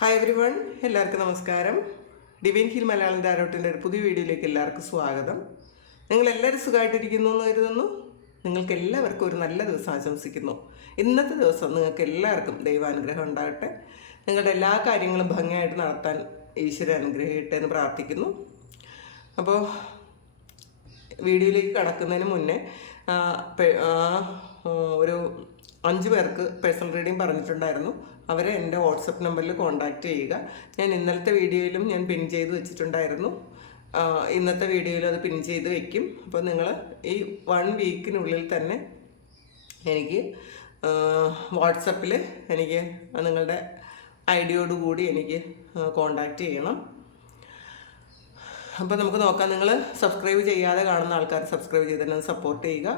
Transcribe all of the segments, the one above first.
Hi every one എല്ലാവർക്കും നമസ്കാരം. Divin hill Malayalam താരോട്ടിന്റെ ഒരു പുതിയ വീഡിയോയിലേക്ക് എല്ലാവർക്കും സ്വാഗതം. നിങ്ങളെല്ലാവരും സുഖമായിട്ടിരിക്കുന്നു എന്ന് കരുതുന്നു. നിങ്ങൾക്ക് എല്ലാവർക്കും ഒരു നല്ല ദിവസം ആശംസിക്കുന്നു. ഇന്നത്തെ ദിവസം നിങ്ങൾക്ക് എല്ലാവർക്കും ദൈവാനുഗ്രഹം ഉണ്ടാകട്ടെ. നിങ്ങളുടെ എല്ലാ കാര്യങ്ങളും ഭംഗിയായിട്ട് നടത്താൻ ഈശ്വരൻ അനുഗ്രഹിക്കട്ടെ എന്ന് പ്രാർത്ഥിക്കുന്നു. അപ്പോൾ വീഡിയോയിലേക്ക് കടക്കുന്നതിന് മുന്നേ ഒരു അഞ്ച് പേർക്ക് പേഴ്സണൽ റീഡിങ് പറഞ്ഞിട്ടുണ്ടായിരുന്നു. അവരെ എന്റെ വാട്സപ്പ് നമ്പറിൽ കോൺടാക്റ്റ് ചെയ്യുക. ഞാൻ ഇന്നലത്തെ വീഡിയോയിലും ഞാൻ പിൻ ചെയ്ത് വെച്ചിട്ടുണ്ടായിരുന്നു. ഇന്നത്തെ വീഡിയോയിലും അത് പിൻ ചെയ്ത് വെക്കും. അപ്പോൾ നിങ്ങൾ ഈ വൺ വീക്കിനുള്ളിൽ തന്നെ എനിക്ക് വാട്സപ്പിൽ എനിക്ക് നിങ്ങളുടെ ഐഡിയോടുകൂടി എനിക്ക് കോണ്ടാക്റ്റ് ചെയ്യണം. അപ്പോൾ നമുക്ക് നോക്കാം. നിങ്ങൾ സബ്സ്ക്രൈബ് ചെയ്യാതെ കാണുന്ന ആൾക്കാർ സബ്സ്ക്രൈബ് ചെയ്ത് തന്നെ സപ്പോർട്ട് ചെയ്യുക.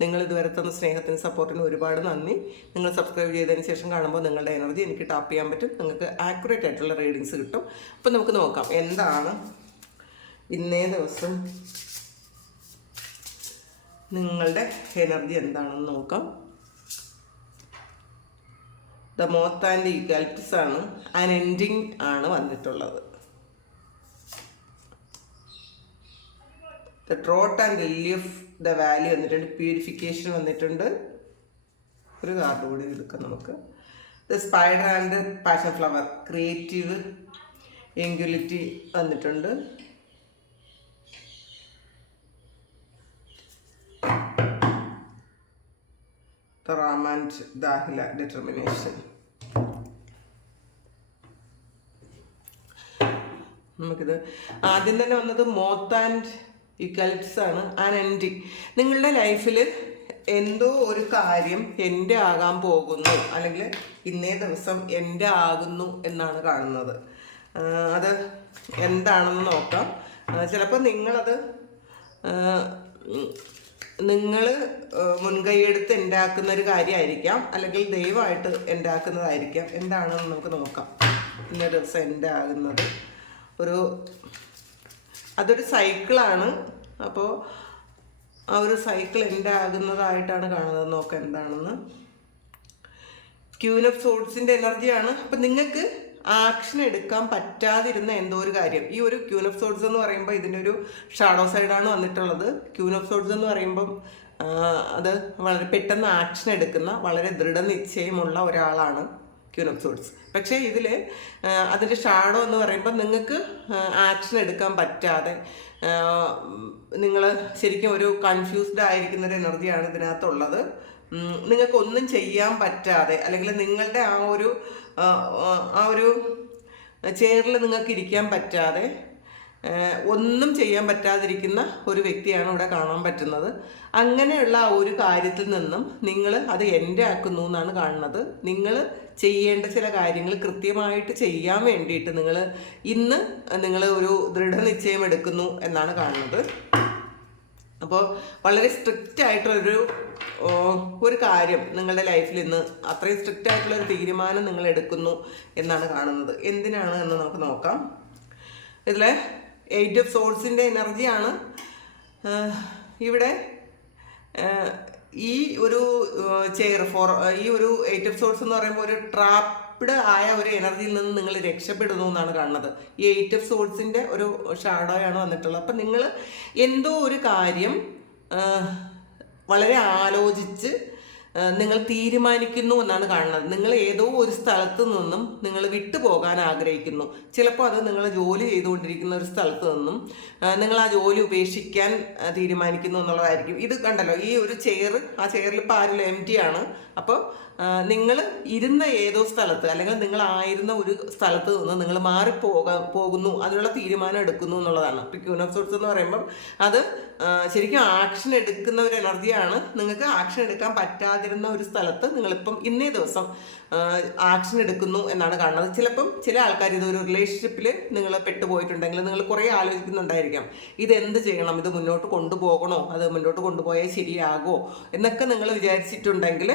നിങ്ങൾ ഇതുവരെ തന്ന സ്നേഹത്തിന് സപ്പോർട്ടിന് ഒരുപാട് നന്ദി. നിങ്ങൾ സബ്സ്ക്രൈബ് ചെയ്തതിന് ശേഷം കാണുമ്പോൾ നിങ്ങളുടെ എനർജി എനിക്ക് ടാപ്പ് ചെയ്യാൻ പറ്റും. നിങ്ങൾക്ക് ആക്യുറേറ്റ് ആയിട്ടുള്ള റീഡിങ്സ് കിട്ടും. അപ്പോൾ നമുക്ക് നോക്കാം എന്താണ് ഇന്നേ ദിവസം നിങ്ങളുടെ എനർജി എന്താണെന്ന് നോക്കാം. ദ മോത്ത് ആൻഡ് ഈഗാൽപ്സ് ആണ് ആൻ എൻഡിങ് ആണ് വന്നിട്ടുള്ളത്. The trot and relief the value വന്നിട്ടുണ്ട് പ്യൂരിഫിക്കേഷൻ വന്നിട്ടുണ്ട്. ഒരു കാർഡ് കൂടി എടുക്കാം നമുക്ക്. The spider and passion flower creative എങ്കുലിറ്റി വന്നിട്ടുണ്ട്. റാം ആൻഡ് ദാഹില ഡിറ്റർമിനേഷൻ നമുക്കിത് ആദ്യം തന്നെ വന്നത് മോത്ത് ആൻഡ് ഇക്വലിറ്റ്സ് ആണ് എൻഡിങ് നിങ്ങളുടെ ലൈഫിൽ എന്തോ ഒരു കാര്യം എന്റെ ആകാൻ പോകുന്നു അല്ലെങ്കിൽ ഇന്നേ ദിവസം എന്റെ ആകുന്നു എന്നാണ് കാണുന്നത്. അത് എന്താണെന്ന് നോക്കാം. ചിലപ്പോൾ നിങ്ങളത് നിങ്ങൾ മുൻകൈയെടുത്ത് ഉണ്ടാക്കുന്ന ഒരു കാര്യമായിരിക്കാം അല്ലെങ്കിൽ ദൈവമായിട്ട് ഉണ്ടാക്കുന്നതായിരിക്കാം എന്താണെന്ന് നമുക്ക് നോക്കാം. ഇന്ന ദിവസം എന്റെ ആകുന്നത്. ഒരു അതൊരു സൈക്കിളാണ്. അപ്പോൾ ആ ഒരു സൈക്കിൾ എന്റെ ആകുന്നതായിട്ടാണ് കാണുന്നത്. നോക്ക എന്താണെന്ന്. ക്യൂൻ ഓഫ് സോഡ്സിന്റെ എനർജിയാണ്. അപ്പം നിങ്ങൾക്ക് ആക്ഷൻ എടുക്കാൻ പറ്റാതിരുന്ന എന്തോ ഒരു കാര്യം. ഈ ഒരു ക്യൂൻ ഓഫ് സോഡ്സ് എന്ന് പറയുമ്പോൾ ഇതിന്റെ ഒരു ഷാഡോ സൈഡാണ് വന്നിട്ടുള്ളത്. ക്യൂൻ ഓഫ് സോഡ്സ് എന്ന് പറയുമ്പം അത് വളരെ പെട്ടെന്ന് ആക്ഷൻ എടുക്കുന്ന വളരെ ദൃഢനിശ്ചയമുള്ള ഒരാളാണ്. ക്യൂൻ ഓഫ് സോഡ്സ് പക്ഷേ ഇതിൽ അതിന്റെ ഷാഡോ എന്ന് പറയുമ്പോൾ നിങ്ങൾക്ക് ആക്ഷൻ എടുക്കാൻ പറ്റാതെ നിങ്ങൾ ശരിക്കും ഒരു കൺഫ്യൂസ്ഡ് ആയിരിക്കുന്ന ഒരു എനർജിയാണ് ഇതിനകത്തുള്ളത്. നിങ്ങൾക്ക് ഒന്നും ചെയ്യാൻ പറ്റാതെ അല്ലെങ്കിൽ നിങ്ങളുടെ ആ ഒരു ആ, ഒരു ചെയറിൽ നിങ്ങൾക്ക് ഇരിക്കാൻ പറ്റാതെ ഒന്നും ചെയ്യാൻ പറ്റാതിരിക്കുന്ന ഒരു വ്യക്തിയാണ് ഇവിടെ കാണാൻ പറ്റുന്നത്. അങ്ങനെയുള്ള ഒരു കാര്യത്തിൽ നിന്നും നിങ്ങൾ അത് എന്റെ ആക്കുന്നു എന്നാണ് കാണുന്നത്. നിങ്ങൾ ചെയ്യേണ്ട ചില കാര്യങ്ങൾ കൃത്യമായിട്ട് ചെയ്യാൻ വേണ്ടിയിട്ട് നിങ്ങൾ ഇന്ന് നിങ്ങൾ ഒരു ദൃഢനിശ്ചയം എടുക്കുന്നു എന്നാണ് കാണുന്നത്. അപ്പോൾ വളരെ സ്ട്രിക്റ്റ് ആയിട്ടുള്ളൊരു ഒരു കാര്യം നിങ്ങളുടെ ലൈഫിൽ ഇന്ന് അത്രയും സ്ട്രിക്റ്റ് ആയിട്ടുള്ള ഒരു തീരുമാനം നിങ്ങൾ എടുക്കുന്നു എന്നാണ് കാണുന്നത്. എന്തിനാണ് എന്ന് നമുക്ക് നോക്കാം. ഇതിൽ എയ്റ്റ് ഓഫ് സോൾസിന്റെ എനർജിയാണ് ഇവിടെ ഈ ഒരു ചെയർ ഫോർ ഈ ഒരു എയ്റ്റ് ഓഫ് സോൾസ് എന്ന് പറയുമ്പോൾ ഒരു ട്രാപ്ഡ് ആയ ഒരു എനർജിയിൽ നിന്ന് നിങ്ങൾ രക്ഷപ്പെടുന്നു എന്നാണ് കാണുന്നത്. ഈ എയ്റ്റ് ഓഫ് സോൾസിന്റെ ഒരു ഷാഡോയാണ് വന്നിട്ടുള്ളത്. അപ്പം നിങ്ങൾ എന്തോ ഒരു കാര്യം വളരെ ആലോചിച്ച് നിങ്ങൾ തീരുമാനിക്കുന്നു എന്നാണ് കാണുന്നത്. നിങ്ങൾ ഏതോ ഒരു സ്ഥലത്ത് നിന്നും നിങ്ങൾ വിട്ടുപോകാൻ ആഗ്രഹിക്കുന്നു. ചിലപ്പോൾ അത് നിങ്ങൾ ജോലി ചെയ്തുകൊണ്ടിരിക്കുന്ന ഒരു സ്ഥലത്ത് നിന്നും നിങ്ങൾ ആ ജോലി ഉപേക്ഷിക്കാൻ തീരുമാനിക്കുന്നു എന്നുള്ളതായിരിക്കും. ഇത് കണ്ടല്ലോ ഈ ഒരു ചെയർ ആ ചെയറിൽ ഇപ്പോൾ ആരും എം ടി ആണ്. അപ്പോൾ നിങ്ങൾ ഇരുന്ന ഏതോ സ്ഥലത്ത് അല്ലെങ്കിൽ നിങ്ങൾ ആയിരുന്ന ഒരു സ്ഥലത്ത് നിന്ന് നിങ്ങൾ മാറിപ്പോകാൻ പോകുന്നു അതിനുള്ള തീരുമാനം എടുക്കുന്നു എന്നുള്ളതാണ്. ക്യൂൺ ഓഫ് സോർട്സ് എന്ന് പറയുമ്പം അത് ശരിക്കും ആക്ഷൻ എടുക്കുന്ന ഒരു എനർജിയാണ് നിങ്ങൾക്ക് ആക്ഷൻ എടുക്കാൻ പറ്റാതിരുന്ന ഒരു സ്ഥലത്ത് നിങ്ങളിപ്പം ഇന്നേ ദിവസം ആക്ഷൻ എടുക്കുന്നു എന്നാണ് കാണുന്നത്. ചിലപ്പം ചില ആൾക്കാർ ഇതൊരു റിലേഷൻഷിപ്പിൽ നിങ്ങൾ പെട്ടുപോയിട്ടുണ്ടെങ്കിൽ നിങ്ങൾ കുറേ ആലോചിക്കുന്നുണ്ടായിരിക്കാം. ഇതെന്ത് ചെയ്യണം? ഇത് മുന്നോട്ട് കൊണ്ടുപോകണോ? അത് മുന്നോട്ട് കൊണ്ടുപോയാൽ ശരിയാകുമോ? എന്നൊക്കെ നിങ്ങൾ വിചാരിച്ചിട്ടുണ്ടെങ്കിൽ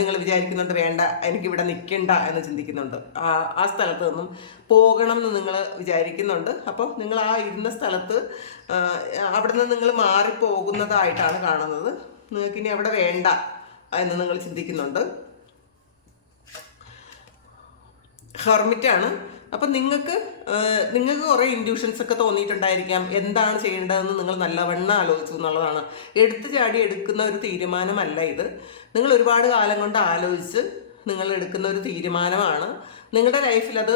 നിങ്ങൾ വിചാരിക്കുന്നുണ്ട് വേണ്ട എനിക്ക് ഇവിടെ നിൽക്കണ്ട എന്ന് ചിന്തിക്കുന്നുണ്ട്. ആ സ്ഥലത്ത് നിന്നും പോകണം എന്ന് നിങ്ങൾ വിചാരിക്കുന്നുണ്ട്. അപ്പോൾ നിങ്ങൾ ആ ഇരുന്ന സ്ഥലത്ത് അവിടെ നിന്ന് നിങ്ങൾ മാറിപ്പോകുന്നതായിട്ടാണ് കാണുന്നത്. നിങ്ങൾക്ക് ഇനി അവിടെ വേണ്ട എന്ന് നിങ്ങൾ ചിന്തിക്കുന്നുണ്ട്. ഹെർമിറ്റാണ്. അപ്പം നിങ്ങൾക്ക് നിങ്ങൾക്ക് കുറേ ഇൻഡ്യൂഷൻസ് ഒക്കെ തോന്നിയിട്ടുണ്ടായിരിക്കാം. എന്താണ് ചെയ്യേണ്ടതെന്ന് നിങ്ങൾ നല്ലവണ്ണം ആലോചിച്ചു എന്നുള്ളതാണ്. എടുത്തു ചാടി എടുക്കുന്ന ഒരു തീരുമാനമല്ല ഇത്. നിങ്ങൾ ഒരുപാട് കാലം കൊണ്ട് ആലോചിച്ച് നിങ്ങൾ എടുക്കുന്ന ഒരു തീരുമാനമാണ്. നിങ്ങളുടെ ലൈഫിൽ അത്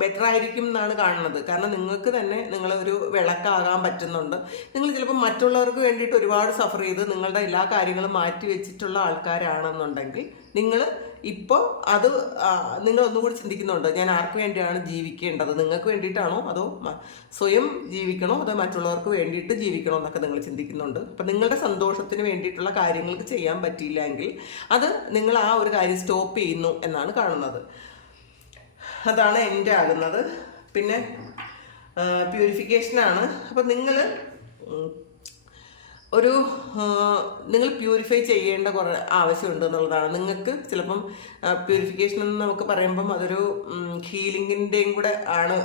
ബെറ്റർ ആയിരിക്കും എന്നാണ് കാണുന്നത്. കാരണം നിങ്ങൾക്ക് തന്നെ നിങ്ങളൊരു വിളക്കാകാൻ പറ്റുന്നുണ്ട്. നിങ്ങൾ ചിലപ്പോൾ മറ്റുള്ളവർക്ക് വേണ്ടിയിട്ട് ഒരുപാട് സഫർ ചെയ്ത് നിങ്ങളുടെ എല്ലാ കാര്യങ്ങളും മാറ്റി വെച്ചിട്ടുള്ള ആൾക്കാരാണെന്നുണ്ടെങ്കിൽ നിങ്ങൾ ഇപ്പോൾ അത് നിങ്ങൾ ഒന്നുകൂടി ചിന്തിക്കുന്നുണ്ട്. ഞാൻ ആർക്ക് വേണ്ടിയാണ് ജീവിക്കേണ്ടത്? നിങ്ങൾക്ക് വേണ്ടിയിട്ടാണോ? അതോ സ്വയം ജീവിക്കണോ? അതോ മറ്റുള്ളവർക്ക് വേണ്ടിയിട്ട് ജീവിക്കണോ എന്നൊക്കെ നിങ്ങൾ ചിന്തിക്കുന്നുണ്ട്. അപ്പം നിങ്ങളുടെ സന്തോഷത്തിന് വേണ്ടിയിട്ടുള്ള കാര്യങ്ങൾക്ക് ചെയ്യാൻ പറ്റിയില്ലെങ്കിൽ അത് നിങ്ങൾ ആ ഒരു കാര്യം സ്റ്റോപ്പ് ചെയ്യുന്നു എന്നാണ് കാണുന്നത്. അതാണ് എന്റെ ആകുന്നത്. പിന്നെ പ്യൂരിഫിക്കേഷനാണ് അപ്പം നിങ്ങൾ ഒരു നിങ്ങൾ പ്യൂരിഫൈ ചെയ്യേണ്ട കുറേ ആവശ്യമുണ്ട് എന്നുള്ളതാണ്. നിങ്ങൾക്ക് ചിലപ്പം പ്യൂരിഫിക്കേഷൻ എന്ന് നമുക്ക് പറയുമ്പം അതൊരു ഹീലിങ്ങിന്റെയും കൂടെ ആണ്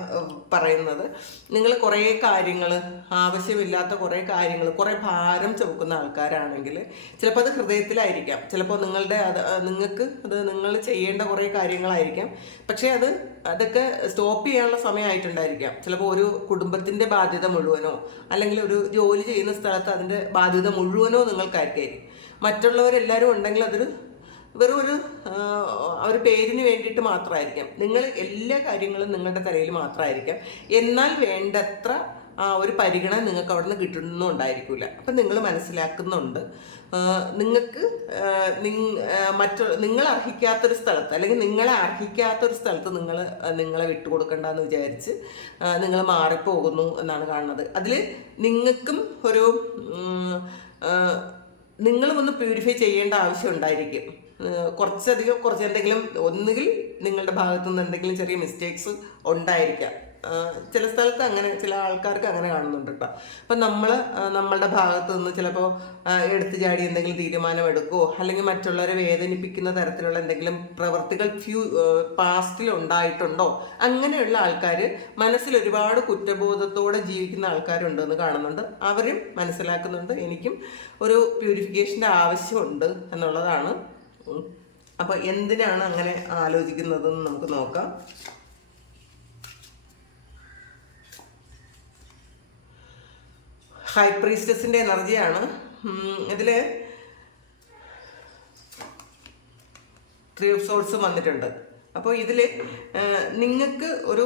പറയുന്നത്. നിങ്ങൾ കുറേ കാര്യങ്ങൾ ആവശ്യമില്ലാത്ത കുറേ കാര്യങ്ങൾ കുറേ ഭാരം ചുമക്കുന്ന ആൾക്കാരാണെങ്കിൽ ചിലപ്പോൾ അത് ഹൃദയത്തിലായിരിക്കാം. ചിലപ്പോൾ നിങ്ങളുടെ അത് നിങ്ങൾക്ക് അത് നിങ്ങൾ ചെയ്യേണ്ട കുറേ കാര്യങ്ങളായിരിക്കാം. പക്ഷേ അത് അതൊക്കെ സ്റ്റോപ്പ് ചെയ്യാനുള്ള സമയമായിട്ടുണ്ടായിരിക്കാം. ചിലപ്പോൾ ഒരു കുടുംബത്തിന്റെ ബാധ്യത മുഴുവനോ അല്ലെങ്കിൽ ഒരു ജോലി ചെയ്യുന്ന സ്ഥലത്ത് അതിന്റെ ബാധ്യത മുഴുവനോ നിങ്ങൾക്കായിരിക്കും. മറ്റുള്ളവരെല്ലാവരും ഉണ്ടെങ്കിൽ അതൊരു വെറും ഒരു അവർ പേരിന് വേണ്ടിയിട്ട് മാത്രമായിരിക്കാം. നിങ്ങൾ എല്ലാ കാര്യങ്ങളും നിങ്ങളുടെ തലയിൽ മാത്രമായിരിക്കാം. എന്നാൽ വേണ്ടത്ര ഒരു പരിഗണന നിങ്ങൾക്ക് അവിടെ നിന്ന് കിട്ടുന്നുണ്ടായിരിക്കില്ല അപ്പം നിങ്ങൾ മനസ്സിലാക്കുന്നുണ്ട്. നിങ്ങൾക്ക് മറ്റു നിങ്ങൾ അർഹിക്കാത്തൊരു സ്ഥലത്ത് അല്ലെങ്കിൽ നിങ്ങളെ അർഹിക്കാത്തൊരു സ്ഥലത്ത് നിങ്ങൾ നിങ്ങളെ വിട്ടുകൊടുക്കണ്ടെന്ന് വിചാരിച്ച് നിങ്ങൾ മാറിപ്പോകുന്നു എന്നാണ് കാണുന്നത്. അതിൽ നിങ്ങൾക്കും ഒരു നിങ്ങൾ ഒന്ന് പ്യൂരിഫൈ ചെയ്യേണ്ട ആവശ്യം ഉണ്ടായിരിക്കും. കുറച്ചധികം കുറച്ച് എന്തെങ്കിലും ഒന്നുകിൽ നിങ്ങളുടെ ഭാഗത്തു നിന്ന് എന്തെങ്കിലും ചെറിയ മിസ്റ്റേക്സ് ഉണ്ടായിരിക്കാം. ചില സ്ഥലത്ത് അങ്ങനെ ചില ആൾക്കാർക്ക് അങ്ങനെ കാണുന്നുണ്ട് കേട്ടോ അപ്പം നമ്മൾ നമ്മളുടെ ഭാഗത്ത് നിന്ന് ചിലപ്പോൾ എടുത്തു ചാടി എന്തെങ്കിലും തീരുമാനം എടുക്കുമോ അല്ലെങ്കിൽ മറ്റുള്ളവരെ വേദനിപ്പിക്കുന്ന തരത്തിലുള്ള എന്തെങ്കിലും പ്രവൃത്തികൾ ഫ്യൂ പാസ്റ്റിൽ ഉണ്ടായിട്ടുണ്ടോ? അങ്ങനെയുള്ള ആൾക്കാർ മനസ്സിൽ ഒരുപാട് കുറ്റബോധത്തോടെ ജീവിക്കുന്ന ആൾക്കാരുണ്ടെന്ന് കാണുന്നുണ്ട്. അവരും മനസ്സിലാക്കുന്നുണ്ട്. എനിക്കും ഒരു പ്യൂരിഫിക്കേഷന്റെ ആവശ്യമുണ്ട് എന്നുള്ളതാണ്. അപ്പോൾ അപ്പൊ എന്തിനാണ് അങ്ങനെ ആലോചിക്കുന്നതെന്ന് നമുക്ക് നോക്കാം. ഹൈ പ്രീസ്റ്റസിന്റെ എനർജിയാണ്. ഇതിൽ ത്രീ ഓഫ് സോൾസ് വന്നിട്ടുണ്ട്. അപ്പോൾ ഇതിൽ നിങ്ങൾക്ക് ഒരു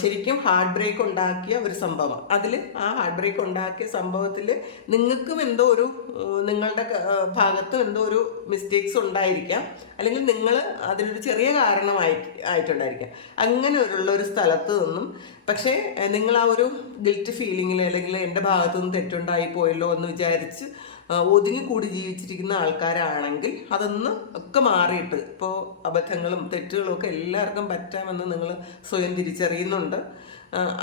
ശരിക്കും ഹാർട്ട് ബ്രേക്ക് ഉണ്ടാക്കിയ ഒരു സംഭവം. അതിൽ ആ ഹാർട്ട് ബ്രേക്ക് ഉണ്ടാക്കിയ സംഭവത്തിൽ നിങ്ങൾക്കും എന്തോ ഒരു നിങ്ങളുടെ ഭാഗത്തും എന്തോ ഒരു മിസ്റ്റേക്സ് ഉണ്ടായിരിക്കാം. അല്ലെങ്കിൽ നിങ്ങൾ അതിനൊരു ചെറിയ കാരണമായി ആയിട്ടുണ്ടായിരിക്കാം. അങ്ങനെ ഉള്ള ഒരു സ്ഥലത്ത് നിന്നും പക്ഷേ നിങ്ങൾ ആ ഒരു ഗിൽറ്റ് ഫീലിങ്ങിൽ അല്ലെങ്കിൽ എന്റെ ഭാഗത്തു നിന്ന് തെറ്റുണ്ടായി പോയല്ലോ എന്ന് വിചാരിച്ച് ഒതുങ്ങിക്കൂടി ജീവിച്ചിരിക്കുന്ന ആൾക്കാരാണെങ്കിൽ അതൊന്ന് ഒക്കെ മാറിയിട്ട് ഇപ്പോൾ അബദ്ധങ്ങളും തെറ്റുകളും ഒക്കെ എല്ലാവർക്കും പറ്റാമെന്ന് നിങ്ങൾ സ്വയം തിരിച്ചറിയുന്നുണ്ട്.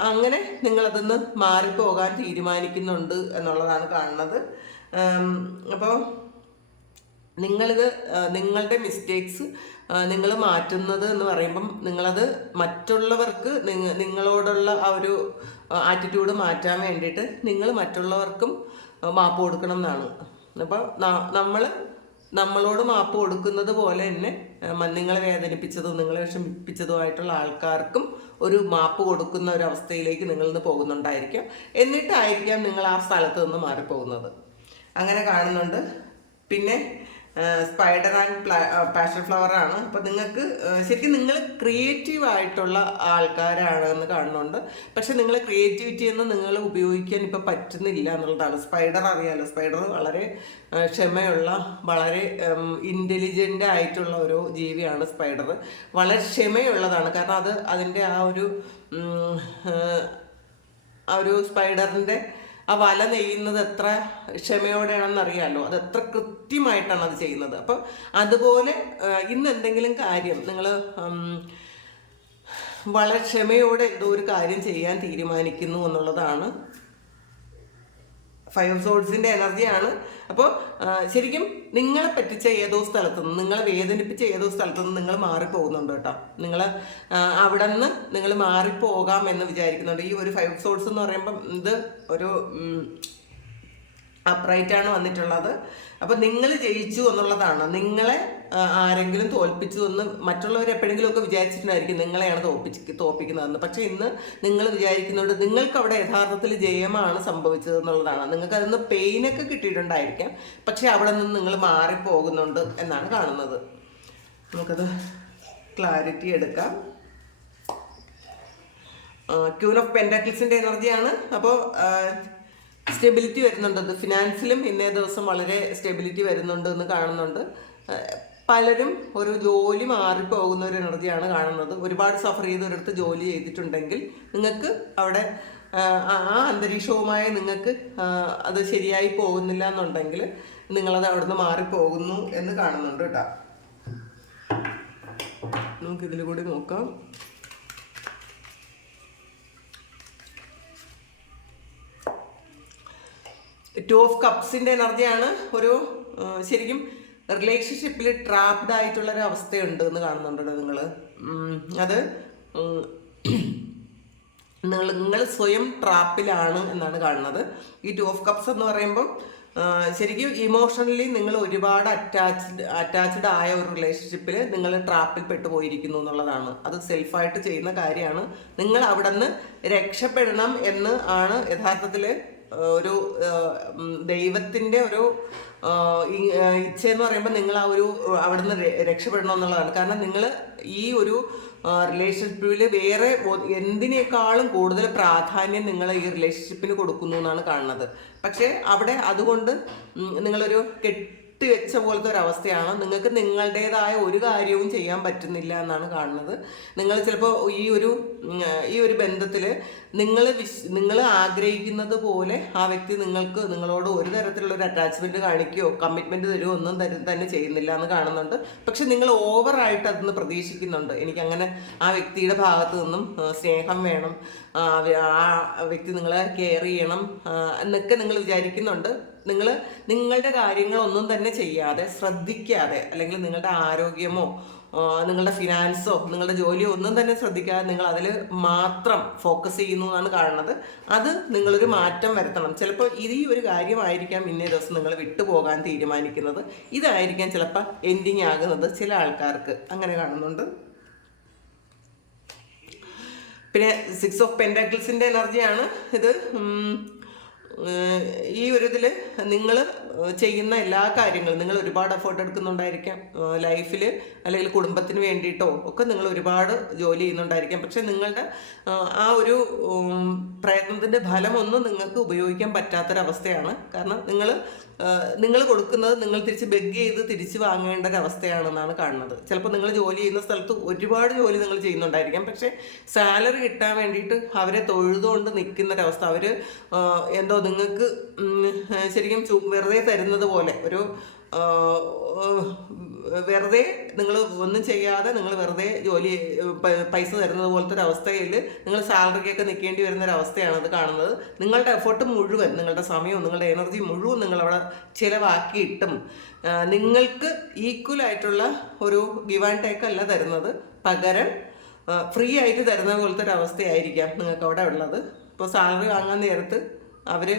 അങ്ങനെ നിങ്ങളതൊന്ന് മാറിപ്പോകാൻ തീരുമാനിക്കുന്നുണ്ട് എന്നുള്ളതാണ് കാണുന്നത്. അപ്പോൾ നിങ്ങളിത് നിങ്ങളുടെ മിസ്റ്റേക്സ് നിങ്ങൾ മാറ്റുന്നത് എന്ന് പറയുമ്പം നിങ്ങളത് മറ്റുള്ളവർക്ക് നിങ്ങ നിങ്ങളോടുള്ള ആ ഒരു ആറ്റിറ്റ്യൂഡ് മാറ്റാൻ വേണ്ടിയിട്ട് നിങ്ങൾ മറ്റുള്ളവർക്കും മാപ്പ് കൊടുക്കണം എന്നാണ്. അപ്പോൾ നമ്മൾ നമ്മളോട് മാപ്പ് കൊടുക്കുന്നത് പോലെ തന്നെ നിങ്ങളെ വേദനിപ്പിച്ചതോ നിങ്ങളെ വിഷമിപ്പിച്ചതോ ആയിട്ടുള്ള ആൾക്കാർക്കും ഒരു മാപ്പ് കൊടുക്കുന്ന ഒരു അവസ്ഥയിലേക്ക് നിങ്ങൾ ഇന്ന് പോകുന്നുണ്ടായിരിക്കാം. എന്നിട്ടായിരിക്കാം നിങ്ങൾ ആ സ്ഥലത്ത് നിന്ന് മാറിപ്പോകുന്നത്. അങ്ങനെ കാണുന്നുണ്ട്. പിന്നെ സ്പൈഡർ ആൻഡ് പാഷൻ ഫ്ലവർ ആണ്. അപ്പോൾ നിങ്ങൾക്ക് ശരിക്കും നിങ്ങൾ ക്രിയേറ്റീവ് ആയിട്ടുള്ള ആൾക്കാരാണ് എന്ന് കാണുന്നുണ്ട്. പക്ഷെ നിങ്ങൾ ക്രിയേറ്റിവിറ്റി എന്ന് നിങ്ങൾ ഉപയോഗിക്കാൻ ഇപ്പം പറ്റുന്നില്ല എന്നുള്ളതാണ്. സ്പൈഡർ അറിയാലോ? സ്പൈഡർ വളരെ ക്ഷമയുള്ള വളരെ ഇന്റലിജന്റ് ആയിട്ടുള്ള ഒരു ജീവിയാണ് സ്പൈഡർ. വളരെ ക്ഷമയുള്ളതാണ്. കാരണം അത് അതിന്റെ ആ ഒരു ആ ഒരു സ്പൈഡറിന്റെ ആ വല നെയ്യുന്നത് എത്ര ക്ഷമയോടെയാണെന്ന് അറിയാമല്ലോ അത് എത്ര കൃത്യമായിട്ടാണ് അത് ചെയ്യുന്നത്. അപ്പം അതുപോലെ ഇന്ന് എന്തെങ്കിലും കാര്യം നിങ്ങൾ വളരെ ക്ഷമയോടെ എന്തോ ഒരു കാര്യം ചെയ്യാൻ തീരുമാനിക്കുന്നു എന്നുള്ളതാണ് ഫൈവ് സോൾസിന്റെ എനർജിയാണ് അപ്പോൾ ശരിക്കും നിങ്ങളെ പറ്റിച്ച ഏതോ സ്ഥലത്തു നിന്ന് നിങ്ങളെ വേദനിപ്പിച്ച ഏതോ സ്ഥലത്തു നിന്ന് നിങ്ങൾ മാറിപ്പോകുന്നുണ്ട് കേട്ടോ. നിങ്ങൾ അവിടെ നിന്ന് നിങ്ങൾ മാറിപ്പോകാം എന്ന് വിചാരിക്കുന്നുണ്ട്. ഈ ഒരു ഫൈവ് സോൾസ് എന്ന് പറയുമ്പം ഇത് ഒരു ഉം, അപ്രൈറ്റ് ആണ് വന്നിട്ടുള്ളത്. അപ്പൊ നിങ്ങൾ ജയിച്ചു എന്നുള്ളതാണ്. നിങ്ങളെ ആരെങ്കിലും തോൽപ്പിച്ചു എന്ന് മറ്റുള്ളവർ എപ്പോഴെങ്കിലും ഒക്കെ വിചാരിച്ചിട്ടുണ്ടായിരിക്കും നിങ്ങളെയാണ് തോൽപ്പിച്ച് തോൽപ്പിക്കുന്നതെന്ന്. പക്ഷേ ഇന്ന് നിങ്ങൾ വിചാരിക്കുന്നുണ്ട് നിങ്ങൾക്ക് അവിടെ യഥാർത്ഥത്തിൽ ജയമാണ് സംഭവിച്ചത് എന്നുള്ളതാണ്. നിങ്ങൾക്ക് അതിൽ പെയിനൊക്കെ കിട്ടിയിട്ടുണ്ടായിരിക്കാം. പക്ഷേ അവിടെ നിന്ന് നിങ്ങൾ മാറിപ്പോകുന്നുണ്ട് എന്നാണ് കാണുന്നത്. നമുക്കത് ക്ലാരിറ്റി എടുക്കാം. ക്യൂൺ ഓഫ് പെൻഡക്കിൾസിന്റെ എനർജിയാണ് അപ്പോൾ സ്റ്റെബിലിറ്റി വരുന്നുണ്ട്. അത് ഫിനാൻസിലും ഇന്നേ ദിവസം വളരെ സ്റ്റെബിലിറ്റി വരുന്നുണ്ട് എന്ന് കാണുന്നുണ്ട്. പലരും ഒരു ജോലി മാറിപ്പോകുന്ന ഒരു എനർജിയാണ് കാണുന്നത്. ഒരുപാട് സഫർ ചെയ്ത് ഒരിടത്ത് ജോലി ചെയ്തിട്ടുണ്ടെങ്കിൽ നിങ്ങൾക്ക് അവിടെ ആ, ആ അന്തരീക്ഷവുമായി നിങ്ങൾക്ക് അത് ശരിയായി പോകുന്നില്ല എന്നുണ്ടെങ്കിൽ നിങ്ങളത് അവിടുന്ന് മാറിപ്പോകുന്നു എന്ന് കാണുന്നുണ്ട് കേട്ടോ. നമുക്കിതിൽ കൂടി നോക്കാം. ടു ഓഫ് കപ്സിന്റെ എനർജിയാണ് ഒരു ശരിക്കും റിലേഷൻഷിപ്പിൽ ട്രാപ്ഡ് ആയിട്ടുള്ള ഒരു അവസ്ഥയുണ്ട് എന്ന് കാണുന്നുണ്ടല്ലോ നിങ്ങൾ അത് നിങ്ങൾ നിങ്ങൾ സ്വയം ട്രാപ്പിലാണ് എന്നാണ് കാണുന്നത്. ഈ ടു ഓഫ് കപ്സ് എന്ന് പറയുമ്പോൾ ശരിക്കും ഇമോഷണലി നിങ്ങൾ ഒരുപാട് അറ്റാച്ച്ഡ് അറ്റാച്ച്ഡ് ആയ ഒരു റിലേഷൻഷിപ്പിൽ നിങ്ങൾ ട്രാപ്പിൽ പെട്ടു പോയിരിക്കുന്നു എന്നുള്ളതാണ്. അത് സെൽഫായിട്ട് ചെയ്യുന്ന കാര്യമാണ്. നിങ്ങൾ അവിടെ നിന്ന് രക്ഷപ്പെടണം എന്ന് ആണ് യഥാർത്ഥത്തിൽ ഒരു ദൈവത്തിന്റെ ഒരു ഇച്ഛ എന്ന് പറയുമ്പോൾ നിങ്ങൾ ആ ഒരു അവിടുന്ന് രക്ഷപ്പെടണമെന്നുള്ളതാണ് കാരണം നിങ്ങൾ ഈ ഒരു റിലേഷൻഷിപ്പിൽ വേറെ എന്തിനേക്കാളും കൂടുതൽ പ്രാധാന്യം നിങ്ങൾ ഈ റിലേഷൻഷിപ്പിന് കൊടുക്കുന്നു എന്നാണ് കാണുന്നത്. പക്ഷേ അവിടെ അതുകൊണ്ട് ഉം, നിങ്ങളൊരു കെട്ടിവെച്ച പോലത്തെ ഒരു അവസ്ഥയാണ്. നിങ്ങൾക്ക് നിങ്ങളുടേതായ ഒരു കാര്യവും ചെയ്യാൻ പറ്റുന്നില്ല എന്നാണ് കാണുന്നത്. നിങ്ങൾ ചിലപ്പോൾ ഈ ഒരു ഈ ഒരു ബന്ധത്തിൽ നിങ്ങൾ വിശ് നിങ്ങൾ ആഗ്രഹിക്കുന്നത് പോലെ ആ വ്യക്തി നിങ്ങൾക്ക് നിങ്ങളോട് ഒരു തരത്തിലുള്ള ഒരു അറ്റാച്ച്മെന്റ് കാണിക്കുകയോ കമ്മിറ്റ്മെന്റ് തരുമോ ഒന്നും തരും തന്നെ ചെയ്യുന്നില്ല എന്ന് കാണുന്നുണ്ട്. പക്ഷെ നിങ്ങൾ ഓവറായിട്ട് അതിന്ന് പ്രതീക്ഷിക്കുന്നുണ്ട്. എനിക്കങ്ങനെ ആ വ്യക്തിയുടെ ഭാഗത്ത് നിന്നും സ്നേഹം വേണം ആ വ്യക്തി നിങ്ങളെ കെയർ ചെയ്യണം എന്നൊക്കെ നിങ്ങൾ വിചാരിക്കുന്നുണ്ട്. നിങ്ങൾ നിങ്ങളുടെ കാര്യങ്ങളൊന്നും തന്നെ ചെയ്യാതെ ശ്രദ്ധിക്കാതെ അല്ലെങ്കിൽ നിങ്ങളുടെ ആരോഗ്യമോ നിങ്ങളുടെ ഫിനാൻസോ നിങ്ങളുടെ ജോലിയോ ഒന്നും തന്നെ ശ്രദ്ധിക്കാതെ നിങ്ങൾ അതിൽ മാത്രം ഫോക്കസ് ചെയ്യുന്നു എന്നാണ് കാണുന്നത്. അത് നിങ്ങളൊരു മാറ്റം വരുത്തണം. ചിലപ്പോൾ ഈ ഒരു കാര്യമായിരിക്കാം ഇന്നേ ദിവസം നിങ്ങൾ വിട്ടുപോകാൻ തീരുമാനിക്കുന്നത്. ഇതായിരിക്കാം ചിലപ്പോൾ എൻഡിങ് ആകുന്നത് ചില ആൾക്കാർക്ക്. അങ്ങനെ കാണുന്നുണ്ട്. പിന്നെ സിക്സ് ഓഫ് പെൻഡാക്കിൾസിന്റെ എനർജിയാണ് ഇത്. ഈ ഒരു ഇതിൽ നിങ്ങൾ ചെയ്യുന്ന എല്ലാ കാര്യങ്ങളും നിങ്ങൾ ഒരുപാട് എഫേർട്ട് എടുക്കുന്നുണ്ടായിരിക്കാം. ലൈഫിൽ അല്ലെങ്കിൽ കുടുംബത്തിന് വേണ്ടിയിട്ടോ ഒക്കെ നിങ്ങൾ ഒരുപാട് ജോലി ചെയ്യുന്നുണ്ടായിരിക്കാം. പക്ഷെ നിങ്ങളുടെ ആ, ഒരു പ്രയത്നത്തിന്റെ ഫലമൊന്നും നിങ്ങൾക്ക് ഉപയോഗിക്കാൻ പറ്റാത്തൊരവസ്ഥയാണ്. കാരണം നിങ്ങൾ നിങ്ങൾ കൊടുക്കുന്നത് നിങ്ങൾ തിരിച്ച് ബെഗ് ചെയ്ത് തിരിച്ച് വാങ്ങേണ്ട ഒരു അവസ്ഥയാണെന്നാണ് കാണുന്നത്. ചിലപ്പോൾ നിങ്ങൾ ജോലി ചെയ്യുന്ന സ്ഥലത്ത് ഒരുപാട് ജോലി നിങ്ങൾ ചെയ്യുന്നുണ്ടായിരിക്കാം. പക്ഷേ സാലറി കിട്ടാൻ വേണ്ടിയിട്ട് അവരെ തൊഴുതുകൊണ്ട് നിൽക്കുന്ന ഒരവസ്ഥ അവർ എന്തോ നിങ്ങൾക്ക് ശരിക്കും വെറുതെ തരുന്നത് പോലെ ഒരു വെറുതെ നിങ്ങൾ ഒന്നും ചെയ്യാതെ നിങ്ങൾ വെറുതെ ജോലി പൈസ തരുന്നത് പോലത്തെ ഒരു അവസ്ഥയിൽ നിങ്ങൾ സാലറിക്കൊക്കെ നിൽക്കേണ്ടി വരുന്ന ഒരു അവസ്ഥയാണ് അത് കാണുന്നത്. നിങ്ങളുടെ എഫേർട്ട് മുഴുവൻ നിങ്ങളുടെ സമയവും നിങ്ങളുടെ എനർജി മുഴുവൻ നിങ്ങൾ നിങ്ങളവിടെ ചിലവാക്കിയിട്ടും നിങ്ങൾക്ക് ഈക്വലായിട്ടുള്ള ഒരു ഗിവ് ആൻഡ് ടേക്ക് അല്ല തരുന്നത്. പകരം ഫ്രീ ആയിട്ട് തരുന്ന പോലത്തെ ഒരു അവസ്ഥയായിരിക്കാം നിങ്ങൾക്ക് അവിടെ ഉള്ളത്. ഇപ്പോൾ സാലറി വാങ്ങാൻ നേരത്ത് അവർ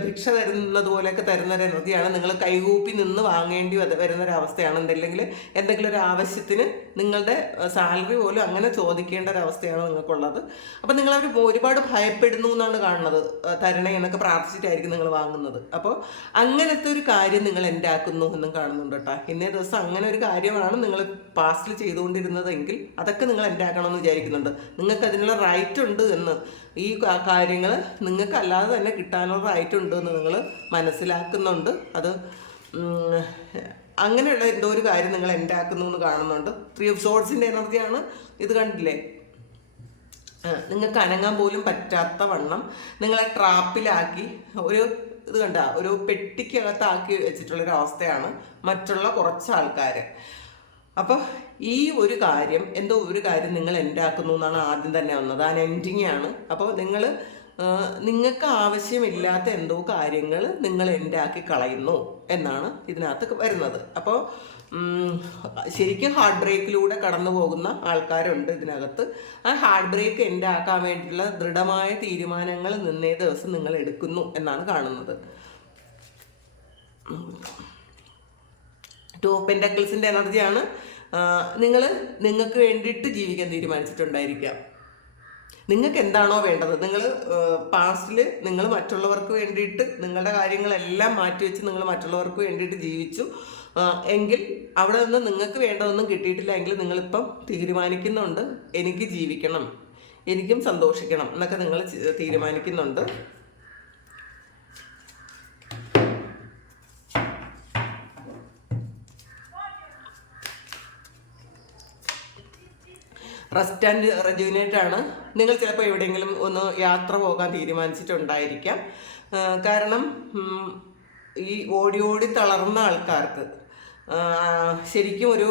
ഭിക്ഷ തരുന്നത് പോലെയൊക്കെ തരുന്ന ഒരു എനർജിയാണ് നിങ്ങൾ കൈകൂപ്പി നിന്ന് വാങ്ങേണ്ടി വരുന്ന ഒരു അവസ്ഥയാണ്. എന്തെങ്കിലും എന്തെങ്കിലും ഒരു ആവശ്യത്തിന് നിങ്ങളുടെ സാലറി പോലും അങ്ങനെ ചോദിക്കേണ്ട ഒരു അവസ്ഥയാണ് നിങ്ങൾക്കുള്ളത്. അപ്പം നിങ്ങൾ അവർ ഒരുപാട് ഭയപ്പെടുന്നു എന്നാണ് കാണുന്നത്. തരണേ എന്നൊക്കെ പ്രാർത്ഥിച്ചിട്ടായിരിക്കും നിങ്ങൾ വാങ്ങുന്നത്. അപ്പോൾ അങ്ങനത്തെ ഒരു കാര്യം നിങ്ങൾ എന്താക്കുന്നു എന്നും കാണുന്നുണ്ട് കേട്ടോ. ഇന്നേ ദിവസം അങ്ങനെ ഒരു കാര്യമാണ് നിങ്ങൾ പാസ്റ്റിൽ ചെയ്തുകൊണ്ടിരുന്നതെങ്കിൽ അതൊക്കെ നിങ്ങൾ എന്റെ ആക്കണമെന്ന് വിചാരിക്കുന്നുണ്ട്. നിങ്ങൾക്ക് അതിനുള്ള റൈറ്റ് ഉണ്ട് എന്ന് ഈ കാര്യങ്ങൾ നിങ്ങൾക്ക് അല്ലാതെ തന്നെ കിട്ടാനുള്ള എന്ന് നിങ്ങൾ മനസ്സിലാക്കുന്നുണ്ട്. അത് അങ്ങനെയുള്ള എന്തോ ഒരു കാര്യം നിങ്ങൾ എന്റെ ആക്കുന്നു എന്ന് കാണുന്നുണ്ട്. ത്രീ ഓഫ് സോഡ്സിന്റെ എനർജിയാണ് ഇത് കണ്ടില്ലേ? നിങ്ങൾക്ക് അനങ്ങാൻ പോലും പറ്റാത്ത വണ്ണം നിങ്ങളെ ട്രാപ്പിലാക്കി ഒരു ഇത് കണ്ട ഒരു പെട്ടിക്കകത്താക്കി വെച്ചിട്ടുള്ളൊരു അവസ്ഥയാണ് മറ്റുള്ള കുറച്ച് ആൾക്കാർ അപ്പോൾ ഈ ഒരു കാര്യം എന്തോ ഒരു കാര്യം നിങ്ങൾ എൻഡാക്കുന്നു എന്നാണ് ആദ്യം തന്നെ വന്നത്. ആ എൻഡിങ് ആണ് അപ്പോൾ നിങ്ങൾ നിങ്ങൾക്ക് ആവശ്യമില്ലാത്ത എന്തോ കാര്യങ്ങൾ നിങ്ങൾ എൻഡാക്കി കളയുന്നു എന്നാണ് ഇതിനകത്ത് വരുന്നത്. അപ്പോൾ ശരിക്കും ഹാർട്ട് ബ്രേക്കിലൂടെ കടന്നു പോകുന്ന ആൾക്കാരുണ്ട് ഇതിനകത്ത്. ആ ഹാർട്ട് ബ്രേക്ക് ആക്കാൻ വേണ്ടിയിട്ടുള്ള ദൃഢമായ തീരുമാനങ്ങൾ നിന്നേ ദിവസം നിങ്ങൾ എടുക്കുന്നു എന്നാണ് കാണുന്നത്. ടു ഓഫ് പെന്റക്കിൾസിന്റെ എനർജിയാണ് നിങ്ങൾ നിങ്ങൾക്ക് വേണ്ടിയിട്ട് ജീവിക്കാൻ തീരുമാനിച്ചിട്ടുണ്ടായിരിക്കാം നിങ്ങൾക്ക് എന്താണോ വേണ്ടത്. നിങ്ങൾ പാസ്റ്റിൽ നിങ്ങൾ മറ്റുള്ളവർക്ക് വേണ്ടിയിട്ട് നിങ്ങളുടെ കാര്യങ്ങളെല്ലാം മാറ്റിവെച്ച് നിങ്ങൾ മറ്റുള്ളവർക്ക് വേണ്ടിയിട്ട് ജീവിച്ചു. എങ്കിൽ അവിടെ നിന്ന് നിങ്ങൾക്ക് വേണ്ടതൊന്നും കിട്ടിയിട്ടില്ല എങ്കിൽ നിങ്ങളിപ്പം തീരുമാനിക്കുന്നുണ്ട്. എനിക്ക് ജീവിക്കണം. എനിക്കും സന്തോഷിക്കണം എന്നൊക്കെ നിങ്ങൾ തീരുമാനിക്കുന്നുണ്ട്. റെസ്റ്റ് ആൻഡ് റെജുവിനേറ്റ് ആണ് നിങ്ങൾ ചിലപ്പോൾ എവിടെയെങ്കിലും ഒന്ന് യാത്ര പോകാൻ തീരുമാനിച്ചിട്ടുണ്ടായിരിക്കാം. കാരണം ഈ ഓടി ഓടി തളർന്ന ആൾക്കാർക്ക് ശരിക്കും ഒരു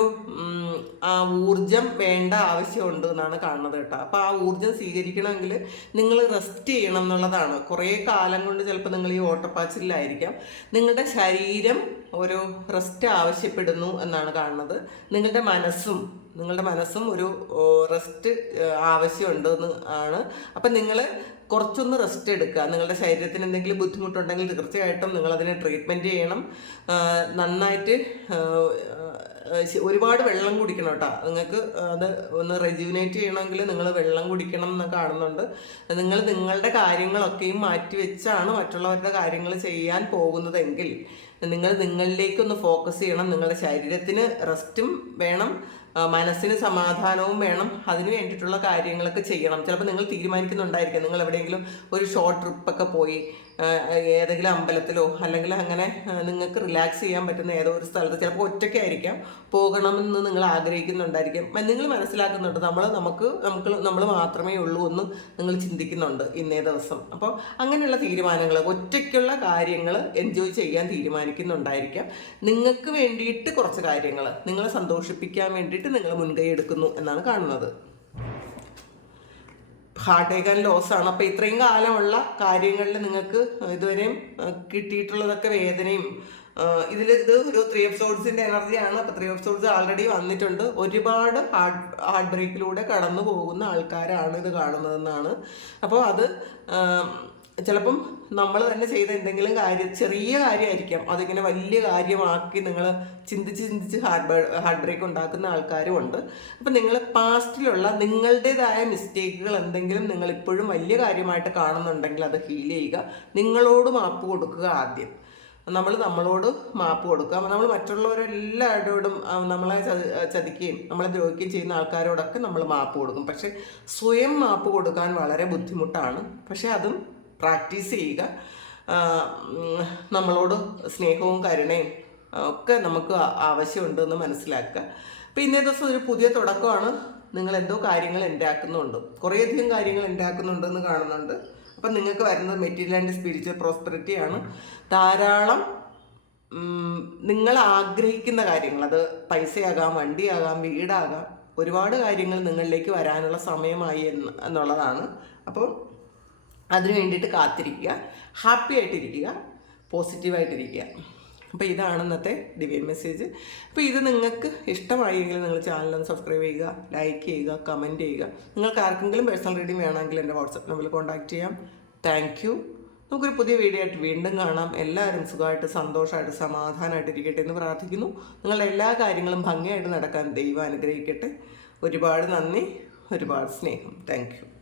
ആ ഊർജം വേണ്ട ആവശ്യമുണ്ട് എന്നാണ് കാണുന്നത് കേട്ടോ. അപ്പോൾ ആ ഊർജം സ്വീകരിക്കണമെങ്കിൽ നിങ്ങൾ റെസ്റ്റ് ചെയ്യണം എന്നുള്ളതാണ്. കുറേ കാലം കൊണ്ട് ചിലപ്പോൾ നിങ്ങൾ ഈ ഓട്ടപ്പാച്ചിലായിരിക്കാം നിങ്ങളുടെ ശരീരം ഒരു റെസ്റ്റ് ആവശ്യപ്പെടുന്നു എന്നാണ് കാണുന്നത്. നിങ്ങളുടെ മനസ്സും നിങ്ങളുടെ മനസ്സും ഒരു റെസ്റ്റ് ആവശ്യമുണ്ടെന്ന് ആണ്. അപ്പം നിങ്ങൾ കുറച്ചൊന്ന് റെസ്റ്റ് എടുക്കുക. നിങ്ങളുടെ ശരീരത്തിന് എന്തെങ്കിലും ബുദ്ധിമുട്ടുണ്ടെങ്കിൽ തീർച്ചയായിട്ടും നിങ്ങൾ അതിനെ ട്രീറ്റ്മെന്റ് ചെയ്യണം. നന്നായിട്ട് ഒരുപാട് വെള്ളം കുടിക്കണം കേട്ടോ. നിങ്ങൾക്ക് അത് ഒന്ന് റെജ്യൂനേറ്റ് ചെയ്യണമെങ്കിൽ നിങ്ങൾ വെള്ളം കുടിക്കണം എന്ന് കാണുന്നുണ്ട്. നിങ്ങൾ നിങ്ങളുടെ കാര്യങ്ങളൊക്കെയും മാറ്റിവെച്ചാണ് മറ്റുള്ളവരുടെ കാര്യങ്ങൾ ചെയ്യാൻ പോകുന്നതെങ്കിൽ നിങ്ങൾ നിങ്ങളിലേക്കൊന്ന് ഫോക്കസ് ചെയ്യണം. നിങ്ങളുടെ ശരീരത്തിന് റെസ്റ്റും വേണം. മനസ്സിന് സമാധാനവും വേണം. അതിന് വേണ്ടിയിട്ടുള്ള കാര്യങ്ങളൊക്കെ ചെയ്യണം. ചിലപ്പോൾ നിങ്ങൾ തീരുമാനിക്കുന്നുണ്ടായിരിക്കും. നിങ്ങൾ എവിടെയെങ്കിലും ഒരു ഷോർട്ട് ട്രിപ്പൊക്കെ പോയി ഏതെങ്കിലും അമ്പലത്തിലോ അല്ലെങ്കിൽ അങ്ങനെ നിങ്ങൾക്ക് റിലാക്സ് ചെയ്യാൻ പറ്റുന്ന ഏതോ ഒരു സ്ഥലത്ത് ചിലപ്പോൾ ഒറ്റയ്ക്കായിരിക്കാം പോകണമെന്ന് നിങ്ങൾ ആഗ്രഹിക്കുന്നുണ്ടായിരിക്കാം. നിങ്ങൾ മനസ്സിലാക്കുന്നുണ്ട്. നമ്മൾ നമുക്ക് നമുക്ക് നമ്മൾ മാത്രമേ ഉള്ളൂ എന്ന് നിങ്ങൾ ചിന്തിക്കുന്നുണ്ട് ഇന്നേ ദിവസം. അപ്പോൾ അങ്ങനെയുള്ള തീരുമാനങ്ങൾ ഒറ്റയ്ക്കുള്ള കാര്യങ്ങൾ എൻജോയ് ചെയ്യാൻ തീരുമാനിക്കുന്നുണ്ടായിരിക്കാം. നിങ്ങൾക്ക് വേണ്ടിയിട്ട് കുറച്ച് കാര്യങ്ങൾ നിങ്ങളെ സന്തോഷിപ്പിക്കാൻ വേണ്ടിയിട്ട് നിങ്ങൾ മുൻകൈ എടുക്കുന്നു എന്നാണ് കാണുന്നത്. ഹാർട്ട് ആൻഡ് ലോസ് ആണ്. അപ്പോൾ ഇത്രയും കാലമുള്ള കാര്യങ്ങളിൽ നിങ്ങൾക്ക് ഇതുവരെയും കിട്ടിയിട്ടുള്ളതൊക്കെ വേദനയും ഇതിൽ ഇത് ഒരു ത്രീ എപ്പിസോഡ്സിന്റെ എനർജിയാണ് അപ്പോൾ ത്രീ എപ്പിസോഡ്സ് ആൾറെഡി വന്നിട്ടുണ്ട്. ഒരുപാട് ഹാർട്ട് ഹാർട്ട് ബ്രേക്കിലൂടെ കടന്നു പോകുന്ന ആൾക്കാരാണ് ഇത് കാണുന്നതെന്നാണ്. അപ്പോൾ അത് ചിലപ്പം നമ്മൾ തന്നെ ചെയ്ത എന്തെങ്കിലും കാര്യം ചെറിയ കാര്യമായിരിക്കാം അതിങ്ങനെ വലിയ കാര്യമാക്കി നിങ്ങൾ ചിന്തിച്ച് ചിന്തിച്ച് ഹാർഡ് ഹാർഡ് ബ്രേക്ക് ഉണ്ടാക്കുന്ന ആൾക്കാരും ഉണ്ട്. അപ്പം നിങ്ങൾ പാസ്റ്റിലുള്ള നിങ്ങളുടേതായ മിസ്റ്റേക്കുകൾ എന്തെങ്കിലും നിങ്ങൾ ഇപ്പോഴും വലിയ കാര്യമായിട്ട് കാണുന്നുണ്ടെങ്കിൽ അത് ഹീൽ ചെയ്യുക. നിങ്ങളോട് മാപ്പ് കൊടുക്കുക ആദ്യം. നമ്മൾ നമ്മളോട് മാപ്പ് കൊടുക്കുക. നമ്മൾ മറ്റുള്ളവരെല്ലാവരോടും നമ്മളെ ചതി- ചതിക്കുകയും നമ്മളെ ദ്രോഹിക്കുകയും ചെയ്യുന്ന ആൾക്കാരോടൊക്കെ നമ്മൾ മാപ്പ് കൊടുക്കും. പക്ഷേ സ്വയം മാപ്പ് കൊടുക്കാൻ വളരെ ബുദ്ധിമുട്ടാണ്. പക്ഷേ അതും പ്രാക്ടീസ് ചെയ്യുക. നമ്മളോട് സ്നേഹവും കരുണയും ഒക്കെ നമുക്ക് ആവശ്യമുണ്ട് ആവശ്യമുണ്ടെന്ന് മനസ്സിലാക്കുക. അപ്പോൾ ഇന്നേ ദിവസം ഒരു പുതിയ തുടക്കമാണ്. നിങ്ങൾ എന്തോ കാര്യങ്ങൾ ഉണ്ടാക്കുന്നുണ്ട്. കുറേയധികം കാര്യങ്ങൾ ഉണ്ടാക്കുന്നുണ്ടെന്ന് കാണുന്നുണ്ട്. അപ്പം നിങ്ങൾക്ക് വരുന്നത് മെറ്റീരിയൽ ആൻഡ് സ്പിരിച്വൽ പ്രോസ്പെറിറ്റി ആണ്. ധാരാളം നിങ്ങൾ ആഗ്രഹിക്കുന്ന കാര്യങ്ങൾ അത് പൈസയാകാം വണ്ടിയാകാം വീടാകാം ഒരുപാട് കാര്യങ്ങൾ നിങ്ങളിലേക്ക് വരാനുള്ള സമയമായി എന്ന് എന്നുള്ളതാണ്. അപ്പോൾ അതിനു വേണ്ടിയിട്ട് കാത്തിരിക്കുക. ഹാപ്പി ആയിട്ടിരിക്കുക. പോസിറ്റീവായിട്ടിരിക്കുക അപ്പോൾ ഇതാണ് ഇന്നത്തെ ഡിവൈൻ മെസ്സേജ് അപ്പോൾ ഇത് നിങ്ങൾക്ക് ഇഷ്ടമായെങ്കിൽ നിങ്ങൾ ചാനലൊന്ന് സബ്സ്ക്രൈബ് ചെയ്യുക ലൈക്ക് ചെയ്യുക കമന്റ് ചെയ്യുക. നിങ്ങൾക്ക് ആർക്കെങ്കിലും പേഴ്സണൽ റീഡിംഗ് വേണമെങ്കിൽ എന്റെ വാട്സപ്പ് നമ്പറിൽ കോൺടാക്റ്റ് ചെയ്യാം. താങ്ക് യു നമുക്കൊരു പുതിയ വീഡിയോ ആയിട്ട് വീണ്ടും കാണാം. എല്ലാവരും സുഖമായിട്ട് സന്തോഷമായിട്ട് സമാധാനമായിട്ട് ഇരിക്കട്ടെ എന്ന് പ്രാർത്ഥിക്കുന്നു. നിങ്ങളുടെ എല്ലാ കാര്യങ്ങളും ഭംഗിയായിട്ട് നടക്കാൻ ദൈവം അനുഗ്രഹിക്കട്ടെ. ഒരുപാട് നന്ദി. ഒരുപാട് സ്നേഹം. താങ്ക്